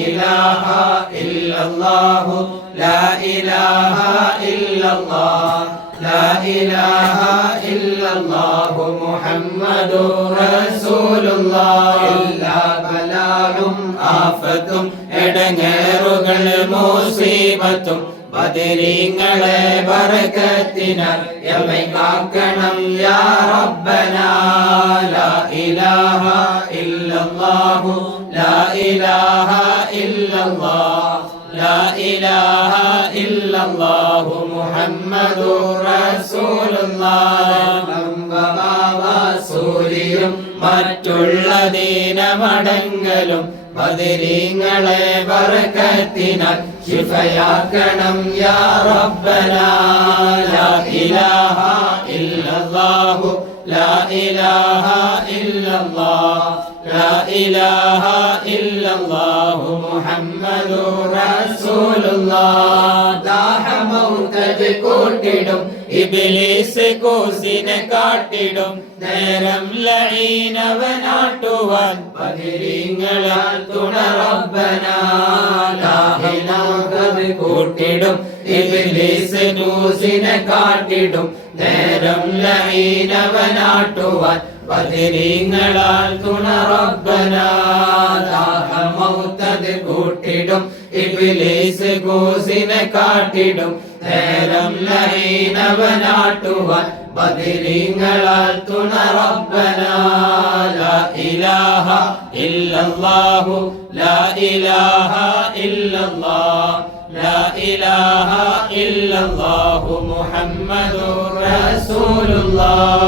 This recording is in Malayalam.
إله إلا الله لا إله إلا الله لا إله إلا الله محمد رسول الله എല്ലാ ബലാലും ആഫത്തും എടങ്ങേറുകൾ മുസീബത്തും ബദരീങ്ങളെ ബറക്കത്തിനാൽ യമൈ കാക്കണം യാ റബ്ബന ലാ ഇലാഹ ഇല്ലല്ലാഹു ലാ ഇലാഹ സൂര്യയും മറ്റുള്ള ദീനമടങ്ങലും ബദരീങ്ങളെ ബർക്കത്തിനാൽ ശിഫയാക്കണം യാ റബ്ബന. ലാ ഇലാഹ ഇല്ലല്ലാഹു ലാ ഇലാഹ ഇല്ലല്ലാഹ്. ഇലാഹ ഇല്ലല്ലാഹു മുഹമ്മദുർ ദാഹ ദാഹമൗതത് കൂട്ടിടും ഇബിലീസ് കോസിനെ കാട്ടിടും. നേരം ലഈനവനാട്ടുവാൻ ബദിരീങ്ങളാൽ തുണ റബ്ബന ലാഹിലാഹത് കൂട്ടിടും ഇബിലീസ് നൂസിനെ കാട്ടിടും. നേരം ലഈനവനാട്ടുവാൻ ബദിരീങ്ങളാൽ തുണ റബ്ബന ദാഹമൗതത് കൂട്ടിടും. ഇബിലേസ് കോസിനെ കാട്ടിടും. നേരം ലഹീനവനാട്ടുവാൻ പതിരീങ്ങളാൽ തുണ റബ്ബന ലാ ഇലാഹ ഇല്ലല്ലാഹു ലാ ഇലാഹ ഇല്ലല്ലാഹ് ഇലാഹ ഇല്ലല്ലാഹു മുഹമ്മദുർ റസൂലുള്ളാഹ്.